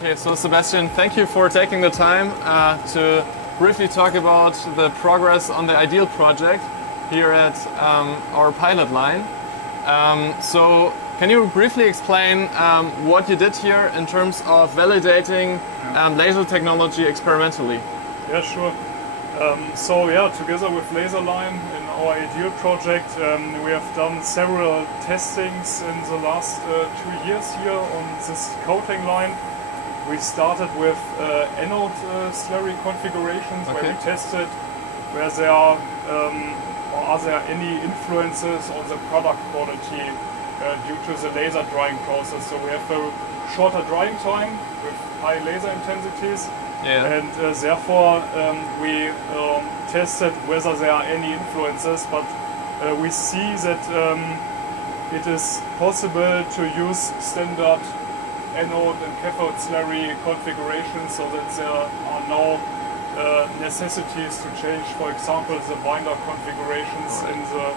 Okay, so Sebastian, thank you for taking the time to briefly talk about the progress on the IDEEL project here at our pilot line. So can you briefly explain what you did here in terms of validating laser technology experimentally? Yeah, sure. Together with Laserline in our IDEEL project, we have done several testings in the last 2 years here on this coating line. We started with anode slurry configurations where we tested where there are or are there any influences on the product quality due to the laser drying process. So we have a shorter drying time with high laser intensities, and therefore we tested whether there are any influences, but we see that it is possible to use standard anode and cathode slurry configurations, so that there are no necessities to change, for example, the binder configurations in the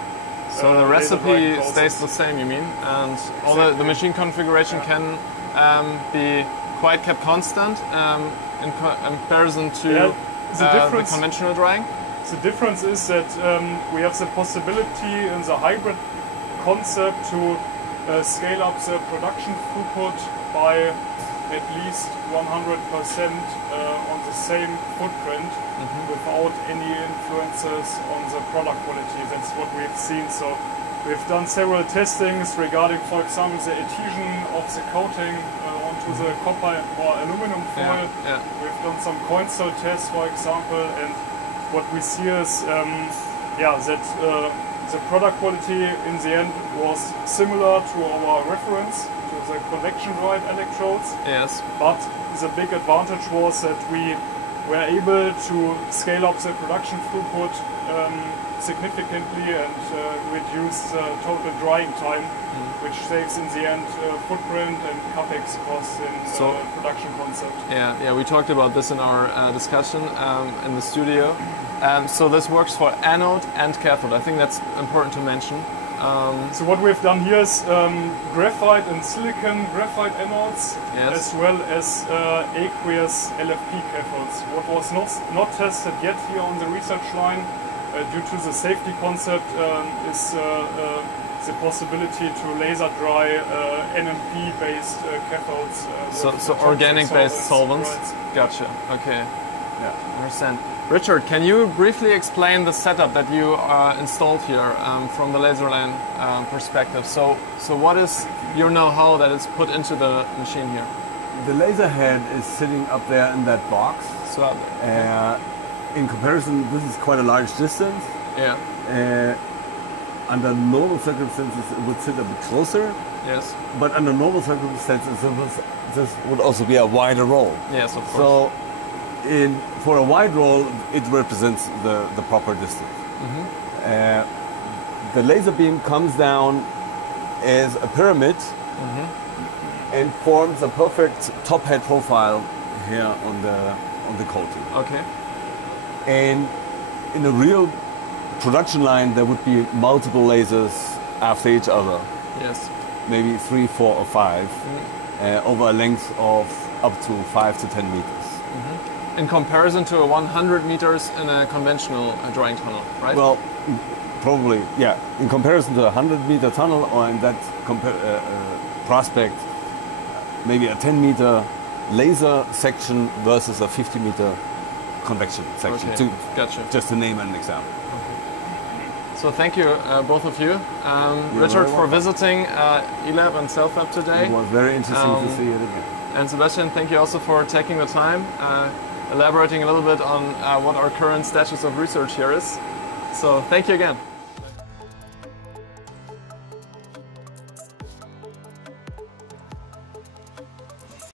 so the recipe stays the same, you mean? And all the machine configuration can be quite kept constant in comparison to the conventional drying? The difference is that we have the possibility in the hybrid concept to scale up the production throughput by at least 100% on the same footprint without any influences on the product quality. That's what we've seen. So we've done several testings regarding, for example, the adhesion of the coating onto the copper or aluminum foil. We've done some coin cell tests, for example, and what we see is that the product quality in the end was similar to our reference, to the convection dried electrodes. Yes. But the big advantage was that we were able to scale up the production throughput significantly and reduce the total drying time, which saves in the end footprint and capex costs in production concept. Yeah, we talked about this in our discussion in the studio. So this works for anode and cathode. I think that's important to mention. So what we've done here is graphite and silicon graphite anodes, as well as aqueous LFP cathodes. What was not tested yet here on the research line, due to the safety concept, is the possibility to laser dry NMP-based cathodes. So organic-based solvents? Right. Gotcha. Okay. Yeah, understand. Richard, can you briefly explain the setup that you installed here from the Laserline perspective? So what is your know-how that is put into the machine here? The laser head is sitting up there in that box. So in comparison, this is quite a large distance. Yeah. Under normal circumstances, it would sit a bit closer. Yes. But under normal circumstances, this would also be a wider roll. Yes, of course. So for a wide roll, it represents the proper distance. The laser beam comes down as a pyramid and forms a perfect top head profile here on the coating. Okay. And in a real production line, there would be multiple lasers after each other. Yes. Maybe 3, 4, or 5 over a length of up to 5 to 10 meters. In comparison to 100 meters in a conventional drying tunnel, right? Well, probably, yeah. In comparison to a 100-meter tunnel, or in that prospect, maybe a 10-meter laser section versus a 50-meter convection section. Okay. Gotcha. Just to name an example. Okay. So thank you, both of you. Richard, for visiting eLab and Self-Lab today. It was very interesting to see it again. And Sebastian, thank you also for taking the time, elaborating a little bit on what our current status of research here is. So thank you again.